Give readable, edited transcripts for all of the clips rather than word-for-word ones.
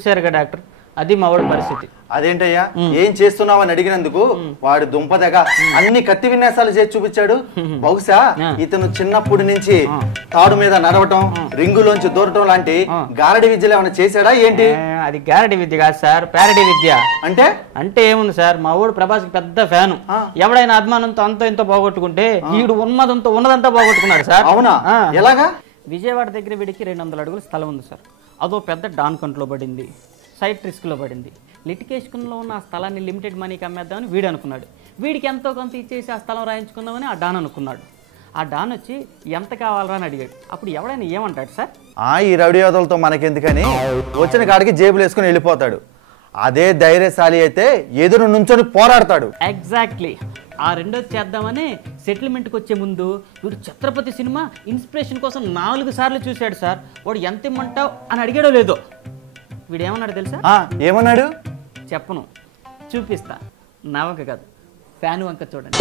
చూశారుగా డాక్టర్, అది మా వాడి పరిస్థితి. అదేంటయ్యా ఏం చేస్తున్నావు అని అడిగినందుకు వాడు దుంపదగా అన్ని కత్తి విన్యాసాలు చేసి చూపించాడు. బహుశా ఇతను చిన్నప్పటి నుంచి తాడు మీద నడవటం, రింగులోంచి దూరటం లాంటి గారడి విద్యలు ఏమైనా చేశాడా ఏంటి? అది గారడి విద్య కాదు సార్, ప్యారడీ విద్య. అంటే అంటే ఏముంది సార్, మా ఊడు ప్రభాస్ కి పెద్ద ఫ్యాను. ఎవడైనా అభిమానంతో అంతో ఎంతో పోగొట్టుకుంటే వీడు ఉన్మాదంతో ఉన్నదంతా పోగొట్టుకున్నాడు సార్. అవునా? ఎలాగా? విజయవాడ దగ్గర వీడికి 200 అడుగుల స్థలం ఉంది సార్. అదో పెద్ద డాన్ కంట్లో పడింది, సైట్ రిస్క్లో పడింది. లిటికేషన్లో ఉన్న ఆ స్థలాన్ని లిమిటెడ్ మనీకి అమ్మేద్దామని వీడు అనుకున్నాడు. వీడికి ఎంతో కొంత ఇచ్చేసి ఆ స్థలం రాయించుకుందామని ఆ డాన్ అనుకున్నాడు. ఆ డాన్ వచ్చి ఎంత కావాలరా అని అడిగాడు. అప్పుడు ఎవడైనా ఏమంటాడు సార్? ఈ రౌడీయోధులతో మనకెందుకని వచ్చిన కాడికి జేబులు వేసుకుని వెళ్ళిపోతాడు. అదే ధైర్యశాలి అయితే ఎదురు నుంచొని పోరాడతాడు. ఎగ్జాక్ట్లీ. ఆ రెండోది చేద్దామని సెటిల్మెంట్కి వచ్చే ముందు వీడు ఛత్రపతి సినిమా ఇన్స్పిరేషన్ కోసం 4 సార్లు చూశాడు సార్. వాడు ఎంత ఇమ్మంటావు అని అడిగాడో లేదో. వీడు ఏమన్నాడు తెలుసా? ఏమన్నాడు? చెప్పను, చూపిస్తా. నవక కాదు, ఫ్యాన్ వంక చూడండి.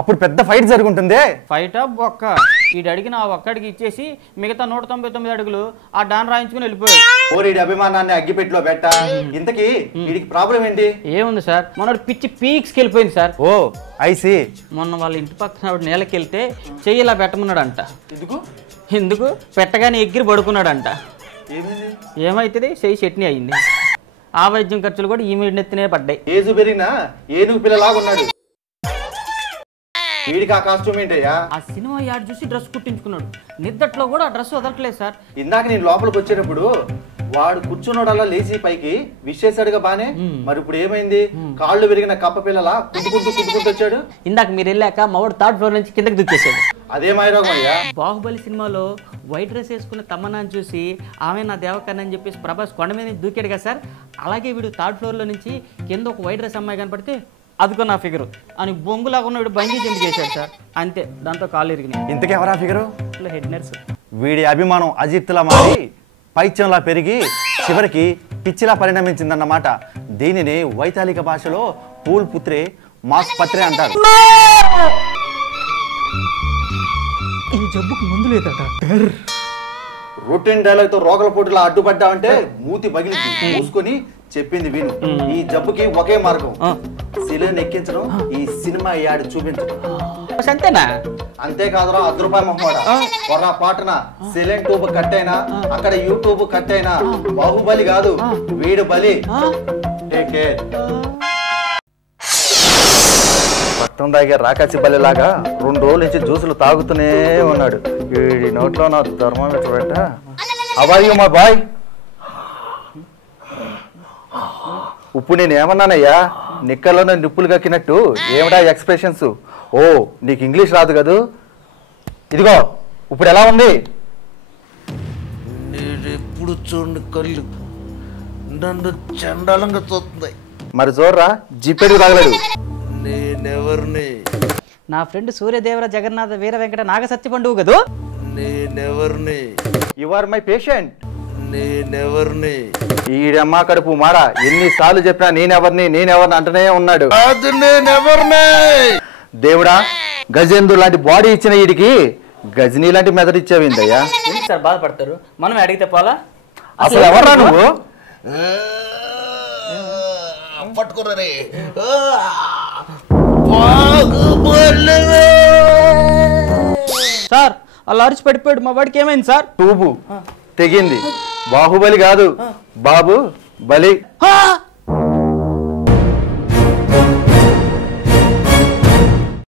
అప్పుడు పెద్ద ఫైట్ జరుగుతుంది. ఫైటా బొక్క? వీడు అడిగిన ఆ ఒక్కడికి ఇచ్చేసి మిగతా 199 అడుగులు ఆ డాన్ రాయించుకుని వెళ్ళిపోయాడు. ఓడి అభిమానాన్ని అగ్గిపెట్టిలో పెట్ట. ఇంతకీ వీడికి ప్రాబ్లం ఏంటి? ఏముంది సార్, మొన్నటి పిచ్చి పీక్స్కి వెళ్ళిపోయింది సార్. ఓ ఐసి. మొన్న వాళ్ళ ఇంటి పక్కన నేలకి వెళ్తే చెయ్యి ఇలా పెట్టమన్నాడంట. ఎందుకు పెట్టగానే ఎగిరి పడుకున్నాడంట. ఏమైతుంది? చెయ్యి చట్నీ అయింది. ఆ వైద్యం ఖర్చులు కూడా ఈ నెత్తినే పడ్డాయి. ఏజు పెరిగినా ఏనుగు పిల్లలాగా ఉన్నాడు. వీడికి ఆ కాస్ట్యూమ్ ఏంటయ్యా? ఆ సినిమా యాడ్ చూసి డ్రెస్ కుట్టించుకున్నాడు. నిద్దట్లో కూడా ఆ డ్రెస్ వదలట్లేదు సార్. ఇందాక నేను లోపలికి వచ్చేటప్పుడు వాడు కూర్చున్నాడల్లా లేచి పైకి విషేసాడుగా బానే. మరి ఇప్పుడు ఏమైంది? కాళ్ళు విరిగిన కప్ప పిల్లలా కుట్టుకుంటూ వచ్చాడు. ఇందాక మీరు వెళ్ళాక మా వాడు 3rd ఫ్లోర్ నుంచి కిందకి దూకేశాడు. అదే మాయరోగం అయ్యా. బాహుబలి సినిమాలో వైట్ డ్రెస్ వేసుకున్న తమ్మనాన్ని చూసి ఆమె నా దేవకన్న అని చెప్పేసి ప్రభాస్ కొండ మీద నుంచి దూకాడు కదా సార్. అలాగే వీడు 3rd ఫ్లోర్లో నుంచి కింద ఒక వైట్ డ్రెస్ అమ్మాయి కనపడితే అదిగో నా ఫిగరు అని బొంగులాగా వీడు బంజీ జంప్ చేశాడు సార్. అంతే, దాంతో కాళ్ళు ఇరిగినాయి. ఇంతకీ ఎవరా ఫిగరు? Head nurse. వీడి అభిమానం అజిత్లా మారి పైత్యంలా పెరిగి చివరికి పిచ్చిలా పరిణమించిందన్నమాట. దీనిని వైతాళిక భాషలో పూల్ పుత్రే మాస్ పత్రే అంటారు. ఈ జబ్బుకు మందు లేదట. రొటీన్ డైలాగ్ తో రోగల పోటీలా అడ్డుపడ్డావంటే మూతి పగిలింది. మూసుకొని చెప్పింది విను. ఈ జబ్బుకి ఒకే మార్గం, శిలను ఎక్కించడం, ఈ సినిమా యాడ్ చూపించడం. అంతేనా? అంతేకాదురా అద్రూపాయ మొహమ్మడ పొర్రా పాటన సిలెంట్ ట్యూబ్ కట్ అయినా అక్కడ యూట్యూబ్ కట్ అయినా బాహుబలి కాదు వీడు బలి. Take care. రక్తం తాగే రాకాసి బలిలాగా 2 రోజుల నుంచి జ్యూసులు తాగుతూనే ఉన్నాడు. వీడి నోట్లో నా థర్మామీటర్ పెట్ట. How are you my boy? ఇప్పుడు నేను ఏమన్నానయ్యా? నిక్కర్లోనే నిప్పులు కక్కినట్టు ఏమిటా ఎక్స్ప్రెషన్స్? ఓ నీకు ఇంగ్లీష్ రాదు కదూ? ఇదిగో ఇప్పుడు ఎలా ఉంది? నేనెప్పుడు చూడండి కళ్ళు నన్ను చండాలంగా చూస్తుంది. మరి చూడరా, జిప్పెడు తగలడు. నేనెవరిని? నా ఫ్రెండ్ సూర్యదేవర జగన్నాథ వీర వెంకట నాగ సత్యపండువు కదూ? నేనెవరిని? You are my patient. నేనెవరిని? ఈడమ్మా కడుపు మాడ ఎన్నిసార్లు చెప్పినా నేనెవరిని అంటనే ఉన్నాడు. అది నేనెవరిని? దేవుడా, గజేంద్రు లాంటి బాడీ ఇచ్చిన వీడికి గజనీ లాంటి మెదడు ఇచ్చేవిందయ్యా. సార్ బాధపడతారు, మనం అడిగితే పోలా? అసలు ఎవరా నువ్వు? పట్టుకున్నారే సార్. అలా అరిచి పడిపోయాడు. మా వాడికి ఏమైంది సార్? ట్యూబు తెగింది. బాహుబలి కాదు, బాబు బలి.